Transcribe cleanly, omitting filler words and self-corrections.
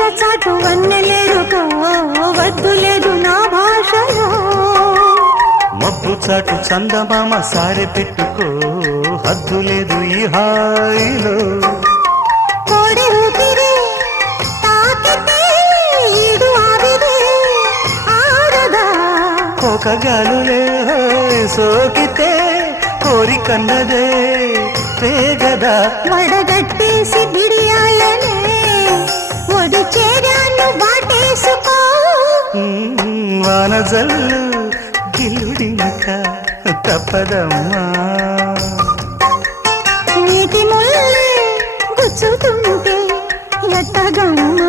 చీర చాటు వన్నెలేరుకో వద్దు లేదు నా భాషలో మబ్బు చాటు చందమామ సారె పెట్టుకో హద్దు లేదు ఈ హాయిలో కోడి ఊపిరి తాకితే ఈడు ఆవిరి ఆరదా ఒక గాలులే సోకితే కోరికన్నదే పేగదా వడగట్టేసి బిడియాలనే ఒడి చేరాను వాటేసుకో వానజల్లు గిల్లుడినక తప్పదమ్మా నీటి ముల్లే గుచ్చుతుంటే ఎట్టగమ్మా